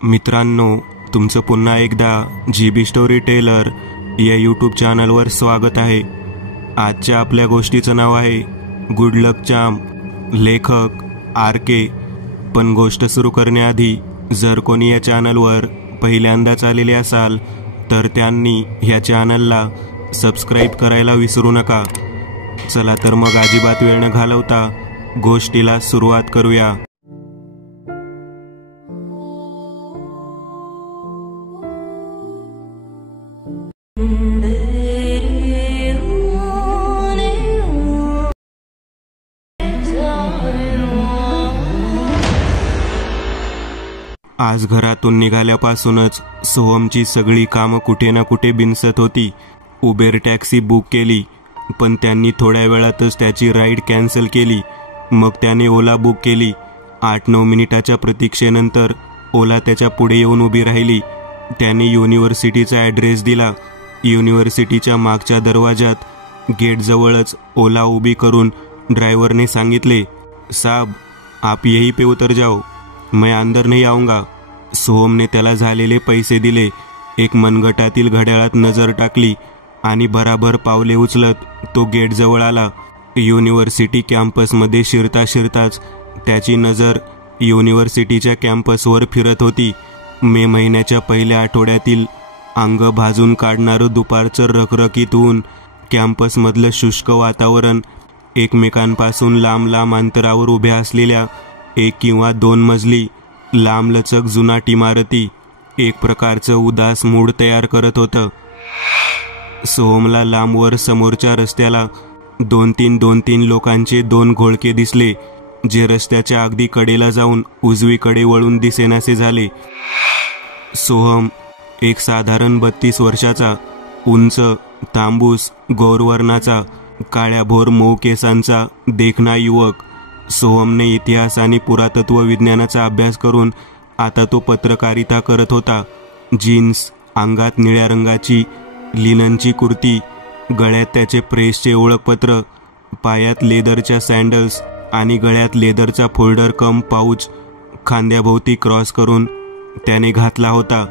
मित्रांनो, तुमचं पुन्हा एकदा GB स्टोरी टेलर या यूट्यूब चॅनलवर स्वागत आहे। आजच्या आपल्या गोष्टीचं नाव आहे गुड लक चार्म, लेखक RK। पण गोष्ट सुरू करण्याआधी जर कोणी या चॅनलवर पहिल्यांदाच आलेले असाल तर त्यांनी ह्या चॅनलला सबस्क्राईब करायला विसरू नका। चला तर मग अजिबात वेळ न घालवता गोष्टीला सुरुवात करूया। आज घरातून निघाल्यापासूनच सोहमची सगळी कामं कुठे ना कुठे बिनसत होती। उबेर टॅक्सी बुक केली, पण त्यांनी थोड्या वेळातच त्याची राईड कॅन्सल केली। मग त्याने ओला बुक केली। 8-9 मिनिटाच्या प्रतीक्षेनंतर ओला त्याच्या पुढे येऊन उभी राहिली। त्याने युनिव्हर्सिटीचा ॲड्रेस दिला। युनिव्हर्सिटीच्या मागच्या दरवाजात गेटजवळच ओला उभी करून ड्रायव्हरने सांगितले, साहब आप यहीं पे उतर जाओ, मैं अंदर नहीं आऊंगा। सोहमने त्याला झालेले पैसे दिले, एक मनगटातील घड्याळात नजर टाकली आणि भराभर पावले उचलत तो गेटजवळ आला। युनिव्हर्सिटी कॅम्पसमध्ये शिरताच त्याची नजर युनिव्हर्सिटीच्या कॅम्पसवर फिरत होती। मे महिन्याच्या पहिल्या आठवड्यातील अंग भाजून काढणारं दुपारचं रखरखीत ऊन, कॅम्पसमधलं शुष्क वातावरण, एकमेकांपासून लांब अंतरावर उभ्या असलेल्या 1 किंवा 2 मजली लांबलचक जुनाट इमारती एक प्रकारचं उदास मूड तयार करत होतं। सोहमला लांबवर समोरच्या रस्त्याला 2-3 लोकांचे 2 घोळके दिसले, जे रस्त्याच्या अगदी कडेला जाऊन उजवीकडे वळून दिसेनासे झाले। सोहम एक साधारण 32 वर्षाचा, उंच, तांबूस, गौरवर्णाचा, काळ्याभोर मऊ केसांचा देखणा युवक। सोहमने इतिहास आणि पुरातत्व विज्ञानाचा अभ्यास करून आता तो पत्रकारिता करत होता। जीन्स, अंगात निळ्या रंगाची लिननची कुर्ती, गळ्यात त्याचे प्रेसचे ओळखपत्र, पायात लेदरच्या सँडल्स आणि गळ्यात लेदरचा फोल्डर कम पाऊच खांद्याभोवती क्रॉस करून त्याने घातला होता।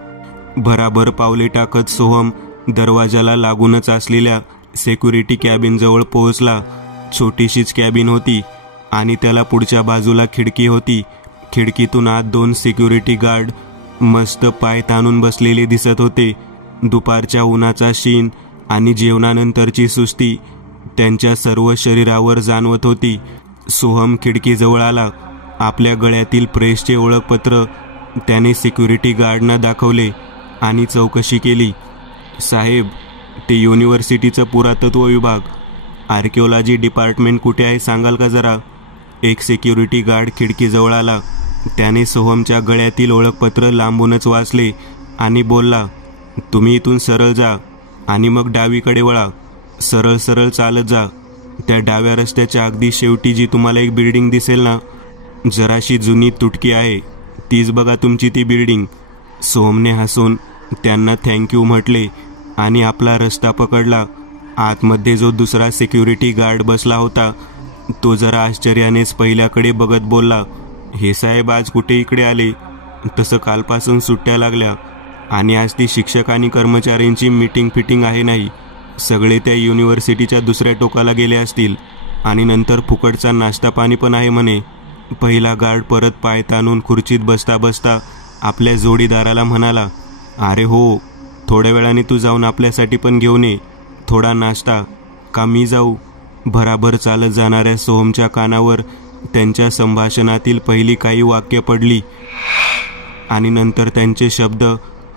भराभर पावले टाकत सोहम दरवाजाला लागूनच असलेल्या सिक्युरिटी कॅबिनजवळ पोहोचला। छोटीशीच कॅबिन होती आणि त्याला पुढच्या बाजूला खिडकी होती। खिडकीतून आत 2 सिक्युरिटी गार्ड मस्त पाय ताणून बसलेले दिसत होते। दुपारच्या उन्हाचा शीन आणि जेवणानंतरची सुस्ती त्यांच्या सर्व शरीरावर जाणवत होती। सोहम खिडकीजवळ आला। आपल्या गळ्यातील प्रेसचे ओळखपत्र त्याने सिक्युरिटी गार्डना दाखवले आणि चौकशी केली। साहेब, ते युनिव्हर्सिटीचं पुरातत्व विभाग, आर्किओलॉजी डिपार्टमेंट कुठे आहे सांगाल का जरा? एक सिक्युरिटी गार्ड खिडकीजवळ आला। त्याने सोहमच्या गळ्यातील ओळखपत्र लांबूनच वाचले आणि बोलला, तुम्ही इथून सरळ जा आणि मग डावीकडे वळा। सरळ चालत जा। त्या डाव्या रस्त्याच्या अगदी शेवटी जी तुम्हाला एक बिल्डिंग दिसेल ना, जराशी जुनी तुटकी आहे, तीच बघा तुमची ती बिल्डिंग। सोहमने हसून त्यांना थँक्यू म्हटले आणि आपला रस्ता पकडला। आतमध्ये जो दुसरा सिक्युरिटी गार्ड बसला होता तो जरा आश्चर्यानेच पहिल्याकडे बघत बोलला, हे साहेब आज कुठे इकडे आले? तसं कालपासून सुट्ट्या लागल्या आणि आज ती शिक्षक आणि कर्मचाऱ्यांची मीटिंग आहे नाही, सगळे त्या युनिव्हर्सिटीच्या दुसऱ्या टोकाला गेले असतील आणि नंतर फुकटचा नाश्ता पाणी पण आहे म्हणे। पहिला गार्ड परत पाय ताणून खुर्चीत बसता आपल्या जोडीदाराला म्हणाला, अरे हो, थोड्या वेळाने तू जाऊन आपल्यासाठी पण घेऊन ये थोडा नाश्ता, का मी जाऊ? भराभर चालत जाणाऱ्या सोहमच्या कानावर त्यांच्या संभाषणातील पहिली काही वाक्य पडली आणि नंतर त्यांचे शब्द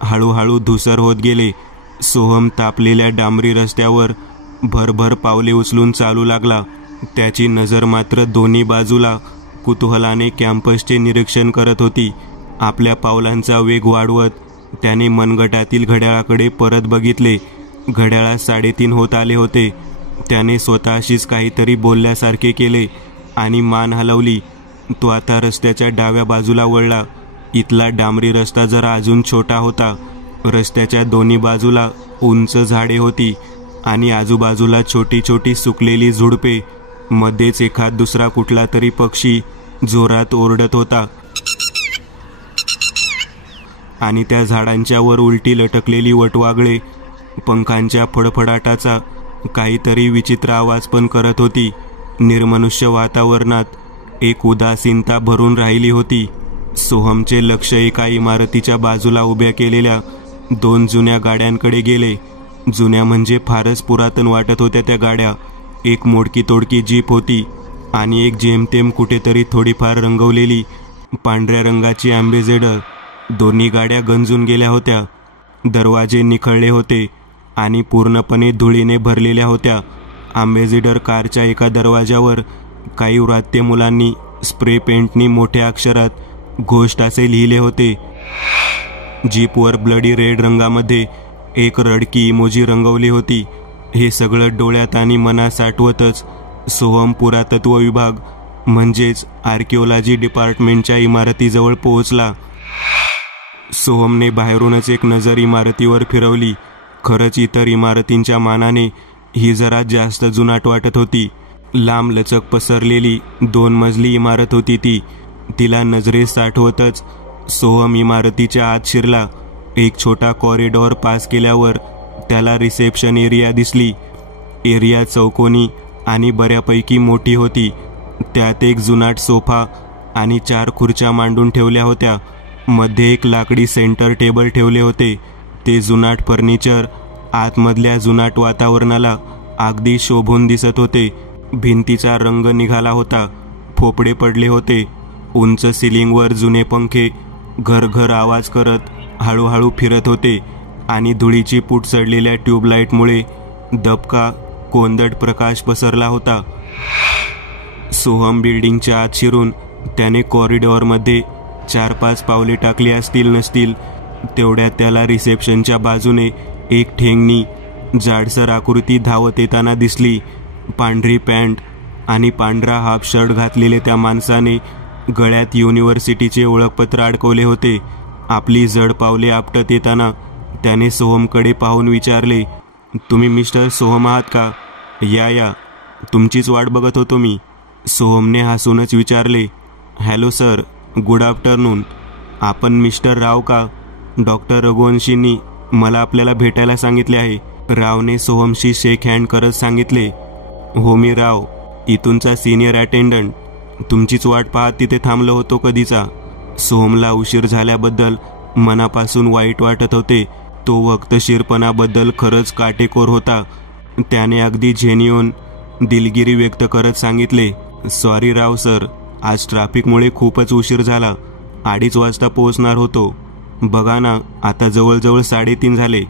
हळूहळू धुसर होत गेले। सोहम तापलेल्या डांबरी रस्त्यावर भरभर पावले उचलून चालू लागला। त्याची नजर मात्र दोन्ही बाजूला कुतूहलाने कॅम्पसचे निरीक्षण करत होती। आपल्या पावलांचा वेग वाढवत त्याने मनगटातील घड्याळाकडे परत बघितले। घड्याळात 3:30 होत आले होते। त्याने स्वतःशीच काहीतरी बोलल्यासारखे केले आणि मान हलवली। तो आता रस्त्याच्या डाव्या बाजूला वळला। इथला डांबरी रस्ता जरा अजून छोटा होता। रस्त्याच्या दोन्ही बाजूला उंच झाडे होती आणि आजूबाजूला छोटी सुकलेली झुडपे। मध्येच एखाद दुसरा कुठला तरी पक्षी जोरात ओरडत होता। आणि त्या झाडांच्या वर उलटी लटकलेली वटवागळे पंखांच्या फडफडाटाचा काहीतरी विचित्र आवाज पण करत होती. निर्मनुष्य वातावरणात एक उदासीनता भरून राहिली होती. सोहमचे लक्ष एका इमारतीच्या बाजूला उभ्या केलेल्या 2 जुन्या गाड्यांकडे गेले. जुन्या म्हणजे फारच पुरातन वाटत होत्या त्या गाड्या. एक मोडकी तोडकी जीप होती आणि एक जेमतेम कुठेतरी थोडीफार रंगवलेली पांढऱ्या रंगाची ॲम्बेसेडर. दोन्ही गाड्या गंजून गेल्या होत्या. दरवाजे निखळले होते आणि पूर्णपणे धुळीने भरलेल्या होत्या. ॲम्बेसेडर कारच्या एका दरवाजावर काही व्रात्य मुलांनी स्प्रे पेंटनी मोठ्या अक्षरात घोस्ट असे लिहिले होते. जीपवर ब्लडी रेड रंगामध्ये एक रडकी इमोजी रंगवली होती. हे सगळं डोळ्यात आणि मनात साठवतच सोहम पुरातत्व विभाग म्हणजेच आर्किओलॉजी डिपार्टमेंटच्या इमारतीजवळ पोहोचला. सोहमने बाहेरूनच एक नजर इमारतीवर फिरवली. खरंच इतर इमारतींच्या मानाने ही जरा जास्त जुनाट वाटत होती. लांब लचक पसरलेली 2 मजली इमारत होती ती. तिला नजरेत साठवतच सोहम इमारतीच्या आत शिरला. एक छोटा कॉरिडॉर पास केल्यावर त्याला रिसेप्शन एरिया दिसली. एरिया चौकोनी आणि बऱ्यापैकी मोठी होती. त्यात एक जुनाट सोफा आणि 4 खुर्च्या मांडून ठेवल्या होत्या. मध्ये एक लाकडी सेंटर टेबल ठेवले होते. ते जुनाट फर्निचर आतमधल्या जुनाट वातावरणाला अगदी शोभून दिसत होते. भिंतीचा रंग निघाला होता. फोपडे पडले होते. उंच सिलिंगवर जुने पंखे घरघर आवाज करत हळूहळू फिरत होते आणि धुळीची पूट चढलेल्या ट्यूबलाईटमुळे दबका कोंदट प्रकाश पसरला होता. सोहम बिल्डिंगच्या आत शिरून त्याने कॉरिडॉरमध्ये 4-5 पावले टाकली असतील नसतील तेवढ्यात त्याला रिसेप्शनच्या बाजूने एक ठेंगणी जाडसर आकृती धावत येताना दिसली. पांढरी पॅन्ट आणि पांढरा हाफ शर्ट घातलेले त्या माणसाने गळ्यात युनिव्हर्सिटीचे ओळखपत्र अडकवले होते. आपली जड पावले आपटत येताना त्याने सोहमकडे पाहून विचारले, तुम्ही मिस्टर सोहम आहात का? या तुमचीच वाट बघत होतो मी. सोहमने हसूनच विचारले, हॅलो सर, गुड आफ्टरनून. आपण मिस्टर राव का? डॉक्टर रघुवंशींनी मला आपल्याला भेटायला सांगितले आहे. रावने सोहमशी शेक हँड करत सांगितले, हो मी राव, इथूनचा सिनियर अटेंडंट. तुमचीच वाट पाहत तिथे थांबलो होतो कधीचा. सोहमला उशीर झाल्याबद्दल मनापासून वाईट वाटत होते. तो वक्तशीरपणाबद्दल खरंच काटेकोर होता. त्याने अगदी जेन्युइन दिलगिरी व्यक्त करत सांगितले, सॉरी राव सर, आज ट्रॅफिकमुळे खूपच उशीर झाला. 2:30 वाजता पोहोचणार होतो. बघा ना, आता जवळजवळ 3:30 झाले.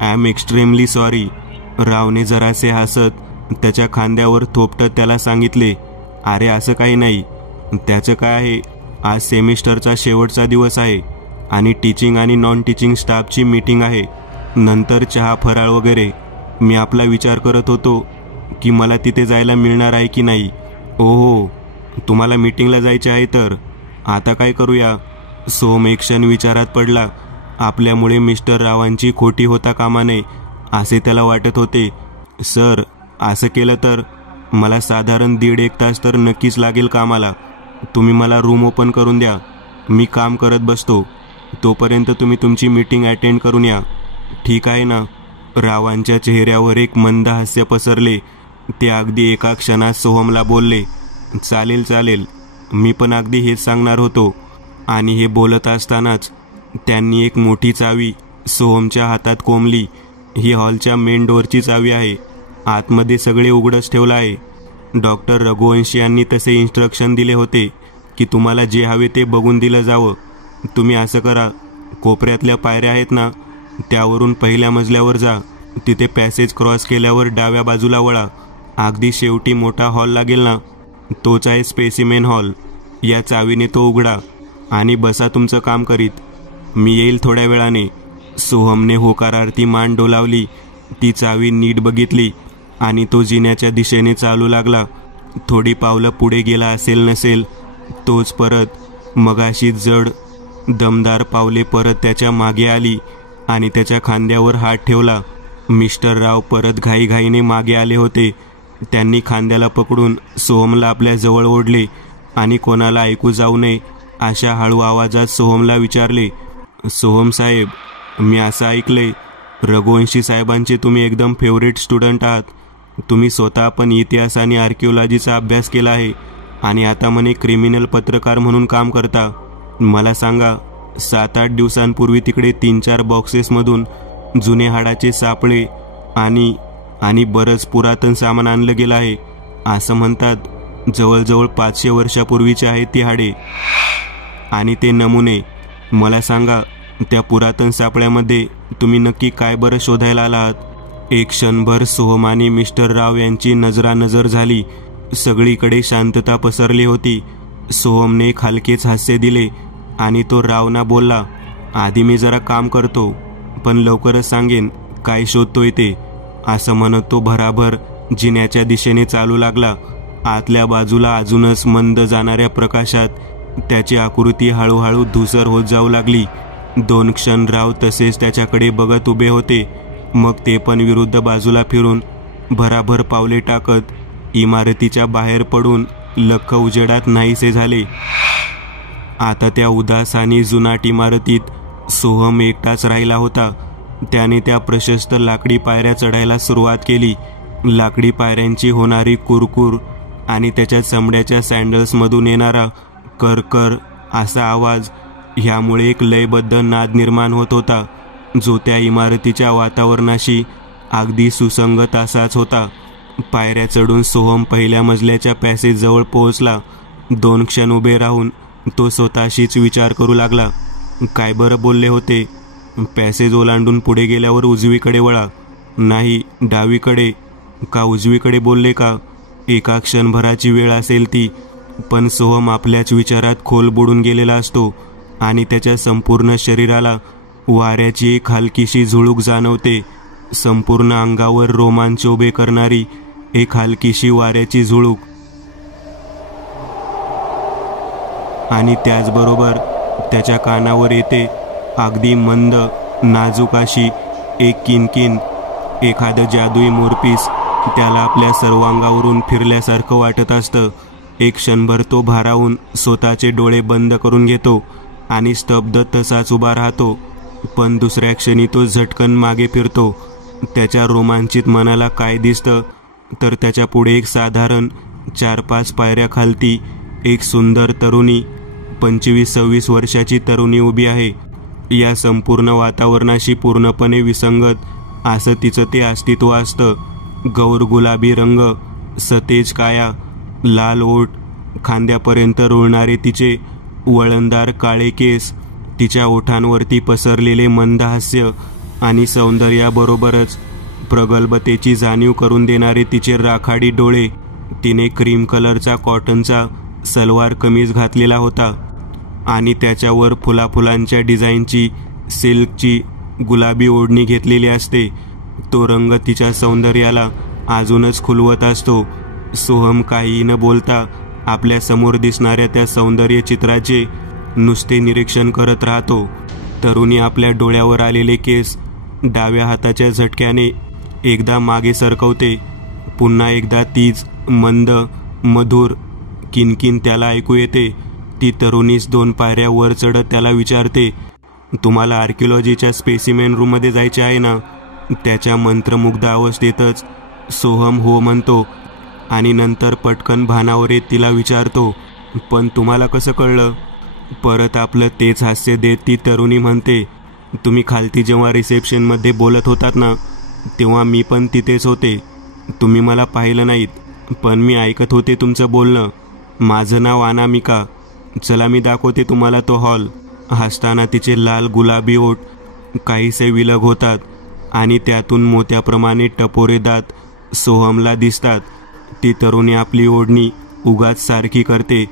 I am extremely sorry. रावने जरासे हसत त्याच्या खांद्यावर थोपटत त्याला सांगितले, अरे असं काही नाही. त्याचं काय आहे, आज सेमिस्टरचा शेवटचा दिवस आहे आणि टीचिंग आणि नॉन टीचिंग स्टाफची मीटिंग आहे. नंतर चहा फराळ वगैरे. मी आपला विचार करत होतो की मला तिथे जायला मिळणार आहे की नाही. ओहो, तुम्हाला मीटिंगला जायचे आहे तर आता काय करूया? सोहम एक क्षण विचारात पडला. आपल्यामुळे मिस्टर रावांची खोटी होता कामा नये असे त्याला वाटत होते. सर, असं केलं तर मला साधारण 1.5-1 तास तर नक्कीच लागेल कामाला. तुम्ही मला रूम ओपन करून द्या. मी काम करत बसतो. तोपर्यंत तुम्ही तुमची मीटिंग अटेंड करून या. ठीक आहे ना? रावांच्या चेहऱ्यावर एक मंद हास्य पसरले. ते अगदी एका क्षणात सोहमला बोलले, चालेल, मी पण अगदी हेच सांगणार होतो. आणि हे बोलत असतानाच त्यांनी एक मोठी चावी सोहमच्या हातात कोंबली. ही हॉलच्या मेन डोअरची चावी आहे. आतमध्ये सगळे उघडच ठेवलं आहे. डॉक्टर रघुवंशी यांनी तसे इन्स्ट्रक्शन दिले होते की तुम्हाला जे हवे ते बघून दिलं जावं. तुम्ही असं करा, कोपऱ्यातल्या पायऱ्या आहेत ना, त्यावरून पहिल्या मजल्यावर जा. तिथे पॅसेज क्रॉस केल्यावर डाव्या बाजूला वळा. अगदी शेवटी मोठा हॉल लागेल ना, तोच आहे स्पेसिमेन हॉल. या चावीने तो उघडा आणि बसा तुमचं काम करीत. मी येईल थोड्या वेळाने. सोहमने होकारार्थी मान डोलावली. ती चावी नीट बघितली आणि तो जिन्याच्या दिशेने चालू लागला. थोडी पावलं पुढे गेला असेल नसेल तोच परत मगाशी जड दमदार पावले परत त्याच्या मागे आली आणि त्याच्या खांद्यावर हात ठेवला. मिस्टर राव परत घाईघाईने मागे आले होते. त्यांनी खांद्याला पकडून सोहमला आपल्या जवळ ओढले आणि कोणाला ऐकू जाऊ नये अशा हळू आवाजात सोहमला विचारले, सोहम साहेब, मी असं ऐकलंय रघुवंशी साहेबांचे तुम्ही एकदम फेवरेट स्टुडंट आहात. तुम्ही स्वतः पण इतिहास आणि आर्किओलॉजीचा अभ्यास केला आहे आणि आता म्हणे क्रिमिनल पत्रकार म्हणून काम करता. मला सांगा, 7-8 दिवसांपूर्वी तिकडे 3-4 बॉक्सेसमधून जुने हाडाचे सापळे आणि बरंच पुरातन सामान आणलं गेलं आहे. असं म्हणतात जवळजवळ 500 वर्षापूर्वीचे आहेत ती हाडे आणि ते नमुने. मला सांगा, त्या पुरातन सापळ्यामध्ये तुम्ही नक्की काय बरं शोधायला आलात? एक क्षणभर सोहम आणि मिस्टर राव यांची नजरानजर झाली. सगळीकडे शांतता पसरली होती. सोहमने एक हलकेच हास्य दिले आणि तो रावना बोलला, आधी मी जरा काम करतो, पण लवकरच सांगेन काय शोधतोय ते. असं म्हणत तो भराभर जिन्याच्या दिशेने चालू लागला. आतल्या बाजूला अजूनच मंद जाणाऱ्या प्रकाशात त्याची आकृती हळूहळू धूसर होत जाऊ लागली. 2 क्षण राव तसेच त्याच्याकडे बघत उभे होते. मग ते पण विरुद्ध बाजूला फिरून भराभर पावले टाकत इमारतीच्या बाहेर पडून लख्ख उजेडात नाहीसे झाले. आता त्या उदास आणि जुनाट इमारतीत सोहम एकटाच राहिला होता. त्याने त्या प्रशस्त लाकडी पायऱ्या चढायला सुरुवात केली. लाकडी पायऱ्यांची होणारी कुरकुर आणि त्याच्या चमड्याच्या सँडल्समधून येणारा करकर असा आवाज, ह्यामुळे एक लयबद्ध नाद निर्माण होत होता, जो त्या इमारतीच्या वातावरणाशी अगदी सुसंगत असाच होता. पायऱ्या चढून सोहम पहिल्या मजल्याच्या पॅसेजजवळ पोहोचला. 2 क्षण उभे राहून तो स्वतःशीच विचार करू लागला, काय बरं बोलले होते? पॅसेज ओलांडून पुढे गेल्यावर उजवीकडे वळा, नाही डावीकडे का उजवीकडे बोलले का? एका क्षणभराची वेळ असेल ती, पण सोहम आपल्याच विचारात खोल बुडून गेलेला असतो आणि त्याच्या संपूर्ण शरीराला वाऱ्याची एक हलकीशी झुळूक जाणवते. संपूर्ण अंगावर रोमांच उभे करणारी एक हलकीशी वाऱ्याची झुळूक. आणि त्याचबरोबर त्याच्या कानावर येते अगदी मंद नाजूक अशी एक किनकिन. एखादं जादुई मोरपीस त्याला आपल्या सर्वांगावरून फिरल्यासारखं वाटत असतं. एक क्षणभर तो भारावून स्वतःचे डोळे बंद करून घेतो आणि स्तब्ध तसाच उभा राहतो. पण दुसऱ्या क्षणी तो झटकन मागे फिरतो. त्याच्या रोमांचित मनाला काय दिसतं तर त्याच्या पुढे एक साधारण 4-5 पायऱ्या खालती एक सुंदर तरुणी, 25-26 वर्षाची तरुणी उभी आहे. या संपूर्ण वातावरणाशी पूर्णपणे विसंगत असं तिचं ते अस्तित्व असतं. गौर गुलाबी रंग, सतेज काया, लाल ओठ, खांद्यापर्यंत रुळणारे तिचे वळणदार काळे केस, तिच्या ओठांवरती पसरलेले मंद हास्य आणि सौंदर्याबरोबरच प्रगल्भतेची जाणीव करून देणारे तिचे राखाडी डोळे. तिने क्रीम कलरचा कॉटनचा सलवार कमीज घातलेला होता आणि त्याच्यावर फुलाफुलांच्या डिझाईनची सिल्कची गुलाबी ओढणी घेतलेली असते. तो रंग तिच्या सौंदर्याला अजूनच खुलवत असतो. सोहम काहीही न बोलता आपल्या समोर दिसणाऱ्या त्या सौंदर्य चित्राचे नुसते निरीक्षण करत राहतो. तरुणी आपल्या डोळ्यावर आलेले केस डाव्या हाताच्या झटक्याने एकदा मागे सरकवते. पुन्हा एकदा तीच मंद मधुर किनकिन त्याला ऐकू येते. ती तरुणीच 2 पायऱ्या वर चढत त्याला विचारते, तुम्हाला आर्किओलॉजीच्या स्पेसिमेन रूममध्ये जायचे आहे ना? त्याच्या मंत्रमुग्ध अवस्थेतच सोहम हो म्हणतो आणि नंतर पटकन भानावर येत तिला विचारतो, पण तुम्हाला कसं कळलं? परत आपलं तेच हास्य देत ती तरुणी म्हणते, तुम्ही खालती जेव्हा रिसेप्शनमध्ये बोलत होतात ना, तेव्हा मी पण तिथेच होते. तुम्ही मला पाहिलं नाहीत, पण मी ऐकत होते तुमचं बोलणं. माझं नाव अनामिका. चला मी दाखवते तुम्हाला तो हॉल. हसताना तिचे लाल गुलाबी ओठ काहीसे विलग होतात आणि त्यातून मोत्याप्रमाणे टपोरे दात सोहमला दिसतात. ती तरुणी आपली ओढणी उगाच सारखी करते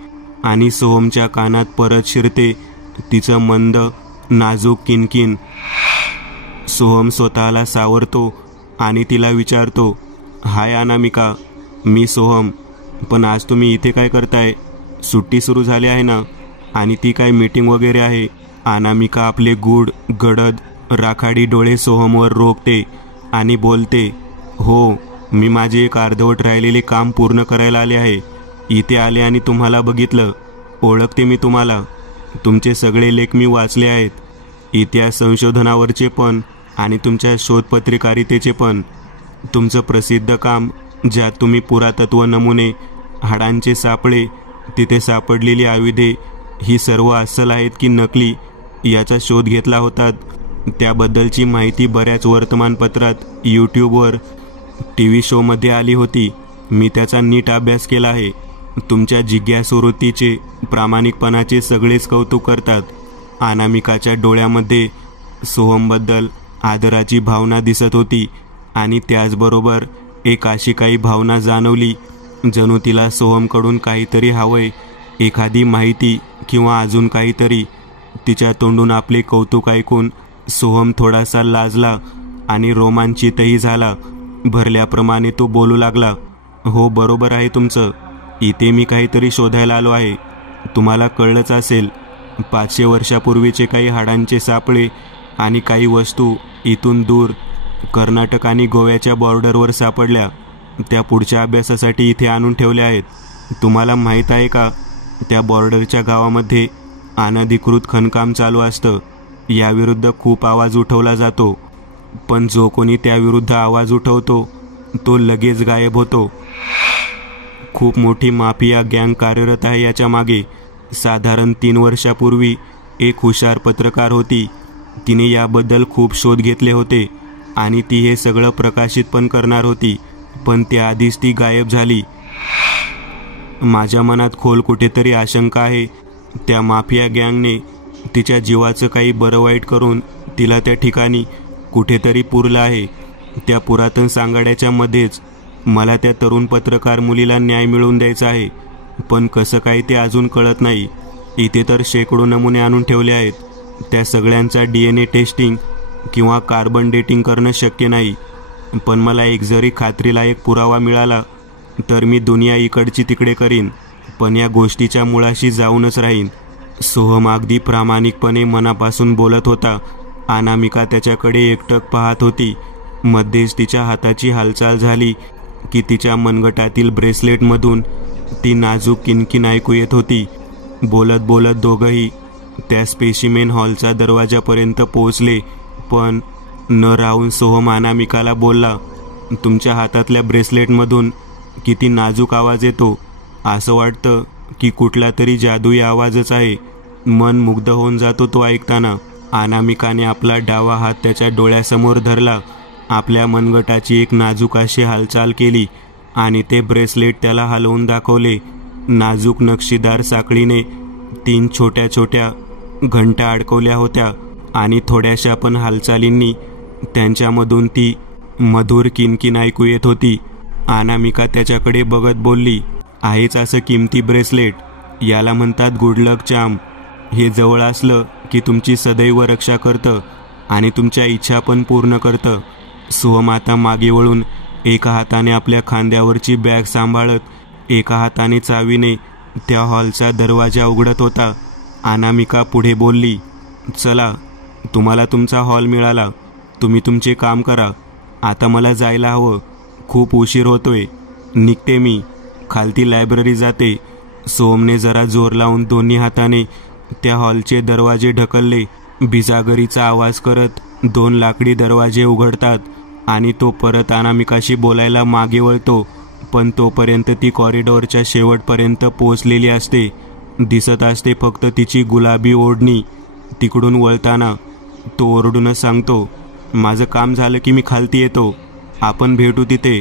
आणि सोहमच्या कानात परत शिरते तिचं मंद नाजूक किनकिन. सोहम स्वतःला सावरतो आणि तिला विचारतो, हाय अनामिका, मी सोहम. पण आज तुम्ही इथे काय करताय? सुट्टी सुरू झाली आहे ना? आणि ती काय मीटिंग वगैरे आहे? अनामिका आपले गूढ गडद राखाडी डोळे सोहमवर रोखते आणि बोलते, हो, मी माझे एक अर्धवट राहिलेले काम पूर्ण करायला आले आहे. इथे आले आणि तुम्हाला बघितलं. ओळखते मी तुम्हाला. तुमचे सगळे लेख मी वाचले आहेत. इतिहास संशोधनावरचे पण आणि तुमच्या शोधपत्रिकारितेचे पण. तुमचं प्रसिद्ध काम ज्यात तुम्ही पुरातत्व नमुने, हाडांचे सापळे, तिथे सापडलेली आयुधे ही सर्व अस्सल आहेत की नकली याचा शोध घेतला होतात, त्याबद्दलची माहिती बऱ्याच वर्तमानपत्रात, यूट्यूबवर, TV शोमध्ये आली होती. मी त्याचा नीट अभ्यास केला आहे. तुमच्या जिज्ञासू वृत्तीचे, प्रामाणिकपणाचे सगळेच कौतुक करतात. अनामिकाच्या डोळ्यामध्ये सोहमबद्दल आदराची भावना दिसत होती आणि त्याचबरोबर एक अशी काही भावना जाणवली जणू तिला सोहमकडून काहीतरी हवंय, एखादी माहिती किंवा अजून काहीतरी. तिच्या तोंडून आपले कौतुक ऐकून सोहम थोडासा लाजला आणि रोमांचितही झाला. भरल्याप्रमाणे तो बोलू लागला, हो बरोबर आहे तुमचं. इथे मी काहीतरी शोधायला आलो आहे. तुम्हाला कळलंच असेल, 500 वर्षापूर्वीचे काही हाडांचे सापळे आणि काही वस्तू इथून दूर कर्नाटक आणि गोव्याच्या बॉर्डरवर सापडल्या. त्या पुढच्या अभ्यासासाठी इथे आणून ठेवल्या आहेत. तुम्हाला माहीत आहे का, त्या बॉर्डरच्या गावामध्ये अनधिकृत खणकाम चालू असतं. याविरुद्ध खूप आवाज उठवला जातो, पण जो कोणी त्याविरुद्ध आवाज उठवतो तो लगेच गायब होतो. खूप मोठी माफिया गँग कार्यरत आहे याच्या मागे. साधारण 3 वर्षापूर्वी एक हुशार पत्रकार होती. तिने याबद्दल खूप शोध घेतले होते आणि ती हे सगळं प्रकाशित पण करणार होती, पण त्याआधीच ती गायब झाली. माझ्या मनात खोल कुठेतरी आशंका आहे. त्या माफिया गँगने तिच्या जीवाचं काही बरं वाईट करून तिला त्या ठिकाणी कुठेतरी पुरलं आहे. त्या पुरातन सांगाड्याच्या मध्येच. मला त्या तरुण पत्रकार मुलीला न्याय मिळवून द्यायचा आहे, पण कसं काय ते अजून कळत नाही. इथे तर शेकडो नमुने आणून ठेवले आहेत. त्या सगळ्यांचा DNA टेस्टिंग किंवा कार्बन डेटिंग करणं शक्य नाही. पण मला एक जरी खात्रीलायक पुरावा मिळाला तर मी दुनिया इकडची तिकडे करीन, पण या गोष्टीच्या मुळाशी जाऊनच राहीन. सोहम अगदी प्रामाणिकपणे मनापासून बोलत होता. अनामिका त्याच्याकडे एकटक पाहत होती. मध्येच तिच्या हाताची हालचाल झाली की तिच्या मनगटातील ब्रेसलेटमधून ती नाजूक किणकिण ऐकू येत होती. बोलत बोलत दोघंही त्या स्पेसिमेन हॉलचा दरवाजापर्यंत पोहोचले, पण न राहून सोहम अनामिकाला बोलला, तुमच्या हातातल्या ब्रेसलेटमधून किती नाजूक आवाज येतो. असं वाटतं की कुठला तरी जादुई आवाजच आहे. मन मुग्ध होऊन जातो तो ऐकताना. अनामिकाने आपला डावा हात त्याच्या डोळ्यासमोर धरला, आपल्या मनगटाची एक नाजूक अशी हालचाल केली आणि ते ब्रेसलेट त्याला हलवून दाखवले. नाजूक नक्षीदार साखळीने 3 छोट्या छोट्या घंटा अडकवल्या होत्या आणि थोड्याशा पण हालचालींनी त्यांच्यामधून ती मधुर किणकिण ऐकू येत होती. अनामिका त्याच्याकडे बघत बोलली, आहेच असं किमती ब्रेसलेट. याला म्हणतात गुड लक चार्म. हे जवळ असलं की तुमची सदैव रक्षा करतं आणि तुमच्या इच्छा पण पूर्ण करतं. सोहम आता मागे वळून एका हाताने आपल्या खांद्यावरची बॅग सांभाळत, एका हाताने चावीने त्या हॉलचा दरवाजा उघडत होता. अनामिका पुढे बोलली, चला, तुम्हाला तुमचा हॉल मिळाला. तुम्ही तुमचे काम करा. आता मला जायला हवं. खूप उशीर होतोय. निघते मी. खालती लायब्ररी जाते. सोहमने जरा जोर लावून दोन्ही हाताने त्या हॉलचे दरवाजे ढकलले. बिजागरीचा आवाज करत 2 लाकडी दरवाजे उघडतात आणि तो परत अनामिकाशी बोलायला मागे वळतो, पण तोपर्यंत ती कॉरिडॉरच्या शेवटपर्यंत पोहोचलेली असते. दिसत असते फक्त तिची गुलाबी ओढणी. तिकडून वळताना तो ओरडूनच सांगतो, माझं काम झालं की मी खालती येतो. आपण भेटू तिथे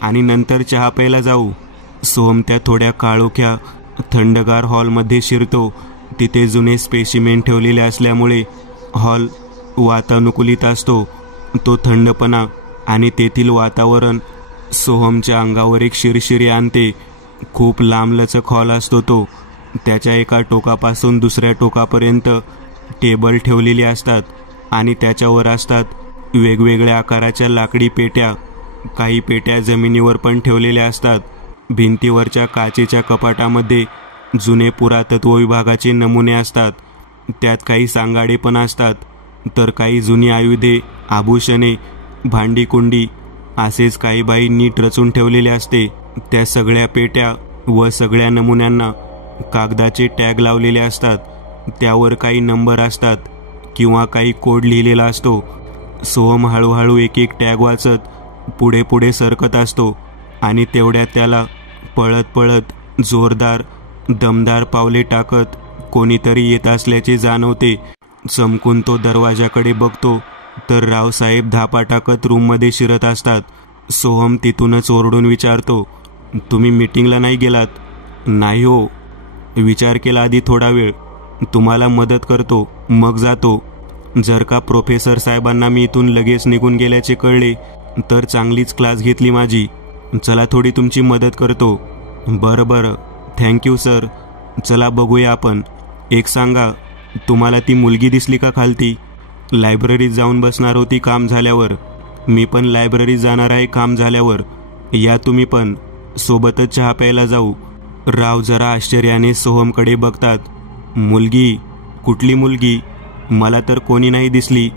आणि नंतर चहा प्यायला जाऊ. सोहम त्या थोड्या काळोख्या थंडगार हॉलमध्ये शिरतो. तिथे जुने स्पेसिमेन ठेवलेले असल्यामुळे हॉल वातानुकूलित असतो. तो थंडपणा आणि तेथील वातावरण सोहमच्या अंगावर एक शिरशिरी आणते. खूप लांबलचक हॉल असतो तो. त्याच्या एका टोकापासून दुसऱ्या टोकापर्यंत टेबल ठेवलेली असतात आणि त्याच्यावर असतात वेगवेगळ्या आकाराच्या लाकडी पेट्या. काही पेट्या जमिनीवर पण ठेवलेल्या असतात. भिंतीवरच्या काचेच्या कपाटामध्ये जुने पुरातत्व विभागाचे नमुने असतात. त्यात काही सांगाडे पण असतात, तर काही जुनी आयुधे, आभूषणे, भांडीकुंडी असेच काही बाई नीट रचून ठेवलेले असते. त्या सगळ्या पेट्या व सगळ्या नमुन्यांना कागदाचे टॅग लावलेले असतात. त्यावर काही नंबर असतात. किंवा काही कोड लिहिलेला असतो. सोहम हळूहळू एक एक टॅग वाचत पुढे पुढे सरकत असतो आणि तेवढ्यात त्याला पळत पळत जोरदार दमदार पावले टाकत कोणीतरी येत असल्याचे जाणवते. चमकून तो दरवाजाकडे बघतो तर रावसाहेब धापा टाकत रूममध्ये शिरत असतात. सोहम तिथूनच ओरडून विचारतो, तुम्ही मीटिंगला नाही गेलात? नाही हो, विचार केला आधी थोडा वेळ, तुम्हाला मदत करतो मग जातो. जर का प्रोफेसर साहेबांना मी इथून लगेच निघून गेल्याचे कळले तर चांगलीच क्लास घेतली माझी. चला थोडी तुमची मदत करतो. बरं बरं, थँक्यू सर. चला बघूया आपण. एक सांगा, तुम्हाला ती मुलगी दिसली का खालती? लायब्ररीत जाऊन बसणार होती काम झाल्यावर. मी पण लायब्ररीत जाणार आहे काम झाल्यावर. या तुम्ही पण, सोबतच चहा प्यायला जाऊ. राव जरा आश्चर्याने सोहमकडे बघतात. मुलगी? कुठली मुलगी? मला तर कोणी नाही दिसली.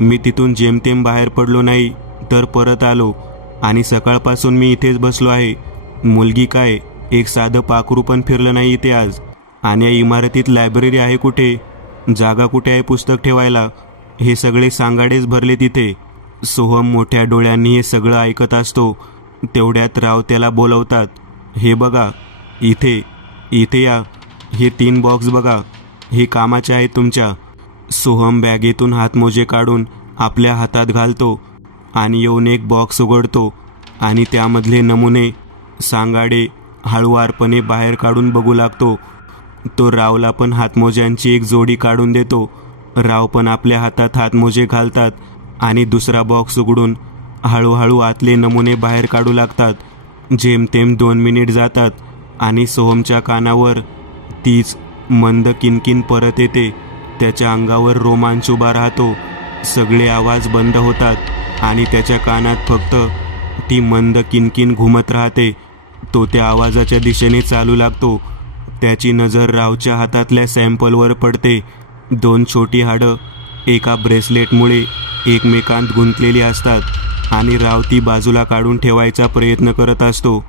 मी तिथून जेमतेम बाहेर पडलो नाही तर परत आलो आणि सकाळपासून मी इथेच बसलो आहे. मुलगी काय, एक साधं पाखरू पण फिरलं नाही इथे आज. आणि या इमारतीत लायब्ररी आहे कुठे? जागा कुठे आहे पुस्तक ठेवायला? हे सगळे सांगाडेच भरले तिथे. सोहम मोठ्या डोळ्यांनी हे सगळं ऐकत असतो. तेवढ्यात राव त्याला बोलवतात. हे बघा, इथे इथे या. हे 3 बॉक्स बघा, हे कामाचे आहेत तुमच्या. सोहम बॅगेतून हातमोजे काढून आपल्या हातात घालतो आणि येऊन एक बॉक्स उघडतो आणि त्यामधले नमुने सांगाडे हळुवारपणे बाहेर काढून बघू लागतो. तो रावला पण हातमोज्यांची एक जोडी काढून देतो. राव पण आपल्या हातात हातमोजे घालतात आणि दुसरा बॉक्स उघडून हळूहळू आतले नमुने बाहेर काढू लागतात. जेमतेम 2 मिनिट जातात आणि सोहमच्या कानावर तीच मंद किनकिन परत येते. त्याच्या अंगावर रोमांच उभा राहतो. सगळे आवाज बंद होतात आणि त्याच्या कानात फक्त ती मंद किनकिन घुमत राहते. तो त्या आवाजाच्या दिशेने चालू लागतो. त्याची नजर रावच्या हातातल्या सॅम्पलवर पडते. 2 छोटी हाडं एका ब्रेसलेटमुळे एकमेकांत गुंतलेली असतात आणि राव ती बाजूला काढून ठेवायचा प्रयत्न करत असतो.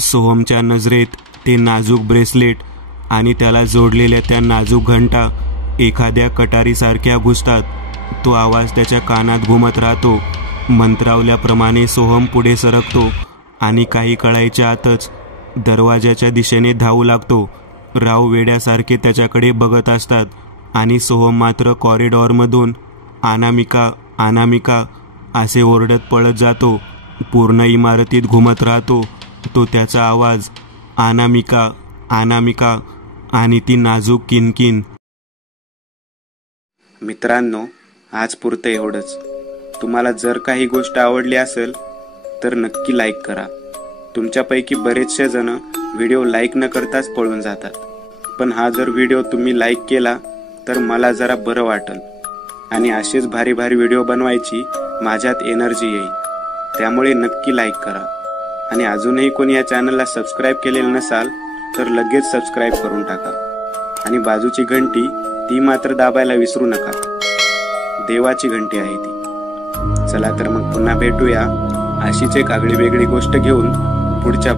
सोहमच्या नजरेत ते नाजूक ब्रेसलेट आणि त्याला जोडलेल्या त्या नाजूक घंटा एखाद्या कटारीसारख्या घुसतात. तो आवाज त्याच्या कानात घुमत राहतो. मंत्रावल्याप्रमाणे सोहम पुढे सरकतो आणि काही कळायच्या आतच दरवाजाच्या दिशेने धावू लागतो. राव वेड्यासारखे त्याच्याकडे बघत असतात आणि सोहम मात्र कॉरिडॉरमधून अनामिका अनामिका असे ओरडत पळत जातो. पूर्ण इमारतीत घुमत राहतो तो त्याचा आवाज, अनामिका अनामिका आणि ती नाजूक किनकिन. मित्रांनो, आज पुरतं एवढंच. तुम्हाला जर काही गोष्ट आवडली असेल तर नक्की लाईक करा. तुमच्यापैकी बरेचसे जण व्हिडिओ लाईक न करताच पळून जातात, पण हा जर व्हिडिओ तुम्ही लाईक केला तर मला जरा बरं वाटेल आणि असेच भारी भारी व्हिडिओ बनवायची माझ्यात एनर्जी येईल. त्यामुळे नक्की लाईक करा. आणि अजूनही कोणी या चॅनलला सबस्क्राईब केलेलं नसाल तर लगेच सबस्क्राईब करून टाका. आणि बाजूची घंटी ती मात्र दाबायला विसरू नका. देवाची घंटी आहे ती. चला तर मग पुन्हा भेटूया अशीच एक आगळी वेगळी गोष्ट घेऊन पुढच्या